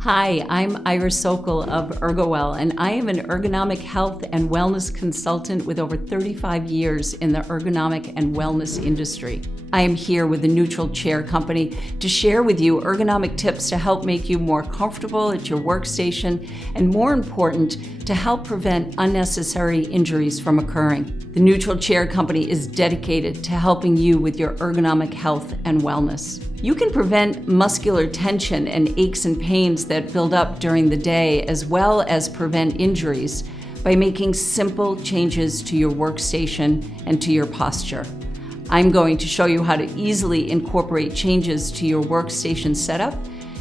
Hi, I'm Iris Sokol of ErgoWell, and I am an ergonomic health and wellness consultant with over 35 years in the ergonomic and wellness industry. I am here with the Newtral Chair Company to share with you ergonomic tips to help make you more comfortable at your workstation and, more important, to help prevent unnecessary injuries from occurring. The Newtral Chair Company is dedicated to helping you with your ergonomic health and wellness. You can prevent muscular tension and aches and pains that build up during the day, as well as prevent injuries by making simple changes to your workstation and to your posture. I'm going to show you how to easily incorporate changes to your workstation setup,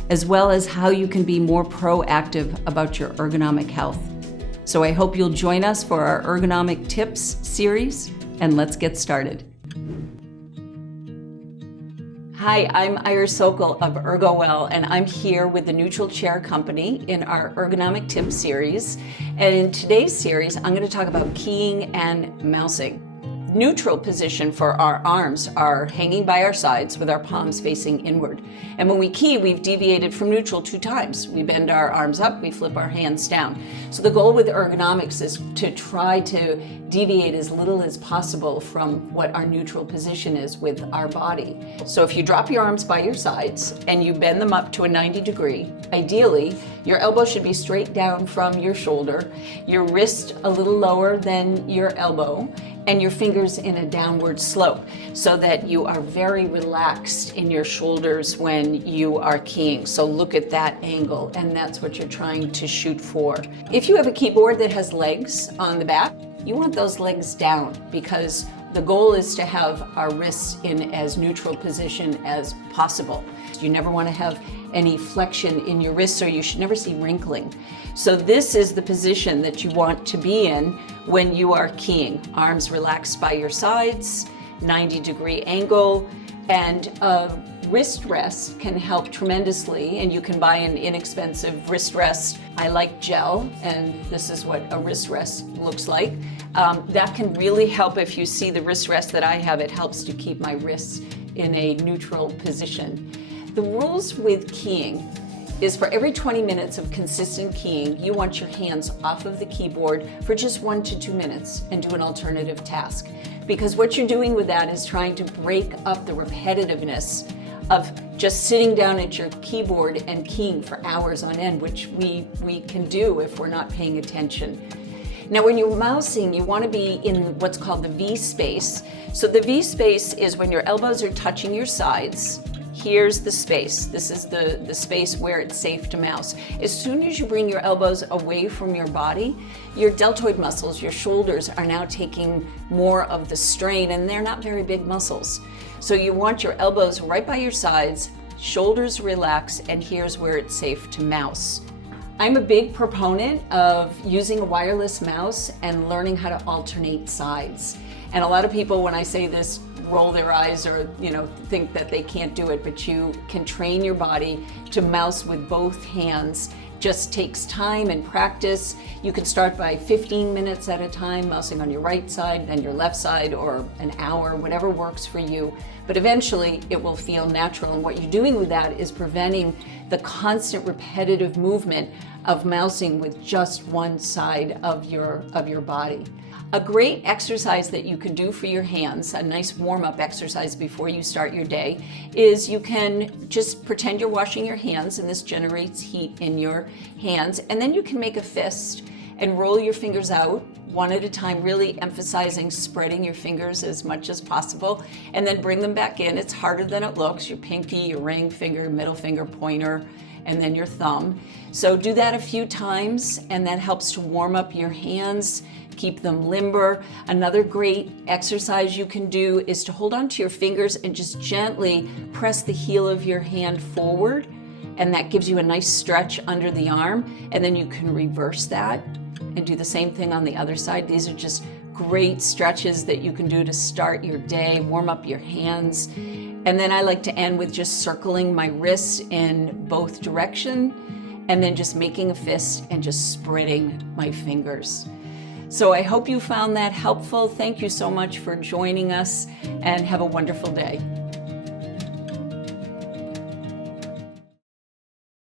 as well as how you can be more proactive about your ergonomic health. So I hope you'll join us for our ergonomic tips series, and let's get started. Hi, I'm Iris Sokol of ErgoWell, and I'm here with the Newtral Chair Company in our ergonomic tips series. And in today's series, I'm going to talk about keying and mousing. Neutral position for our arms are hanging by our sides with our palms facing inward. And when we key, we've deviated from neutral 2 times. We bend our arms up, we flip our hands down. So the goal with ergonomics is to try to deviate as little as possible from what our neutral position is with our body. So if you drop your arms by your sides and you bend them up to a 90 degree, ideally, your elbow should be straight down from your shoulder, your wrist a little lower than your elbow, and your fingers in a downward slope so that you are very relaxed in your shoulders when you are keying. So look at that angle, and that's what you're trying to shoot for. If you have a keyboard that has legs on the back, you want those legs down because the goal is to have our wrists in as neutral position as possible. You never want to have any flexion in your wrists, or you should never see wrinkling. So this is the position that you want to be in when you are keying. Arms relaxed by your sides, 90 degree angle, and a wrist rest can help tremendously, and you can buy an inexpensive wrist rest. I like gel, and this is what a wrist rest looks like. That can really help. If you see the wrist rest that I have, it helps to keep my wrists in a neutral position. The rules with keying is for every 20 minutes of consistent keying, you want your hands off of the keyboard for just 1 to 2 minutes and do an alternative task. Because what you're doing with that is trying to break up the repetitiveness of just sitting down at your keyboard and keying for hours on end, which we can do if we're not paying attention. Now, when you're mousing, you want to be in what's called the V space. So the V space is when your elbows are touching your sides. Here's the space. This is the space where it's safe to mouse. As soon as you bring your elbows away from your body, your deltoid muscles, your shoulders, are now taking more of the strain, and they're not very big muscles. So you want your elbows right by your sides, shoulders relax, and here's where it's safe to mouse. I'm a big proponent of using a wireless mouse and learning how to alternate sides. And a lot of people, when I say this, roll their eyes or think that they can't do it, but you can train your body to mouse with both hands. Just takes time and practice. You can start by 15 minutes at a time, mousing on your right side, then your left side, or an hour, whatever works for you. But eventually it will feel natural, and what you're doing with that is preventing the constant repetitive movement of mousing with just one side of your body. A great exercise that you can do for your hands, a nice warm-up exercise before you start your day, is you can just pretend you're washing your hands, and this generates heat in your hands, and then you can make a fist and roll your fingers out one at a time, really emphasizing spreading your fingers as much as possible, and then bring them back in. It's harder than it looks. Your pinky, your ring finger, middle finger, pointer, and then your thumb. So do that a few times, and that helps to warm up your hands, keep them limber. Another great exercise you can do is to hold on to your fingers and just gently press the heel of your hand forward, and that gives you a nice stretch under the arm, and then you can reverse that and do the same thing on the other side. These are just great stretches that you can do to start your day, warm up your hands. And then I like to end with just circling my wrists in both directions, and then just making a fist and just spreading my fingers. So I hope you found that helpful. Thank you so much for joining us, and have a wonderful day.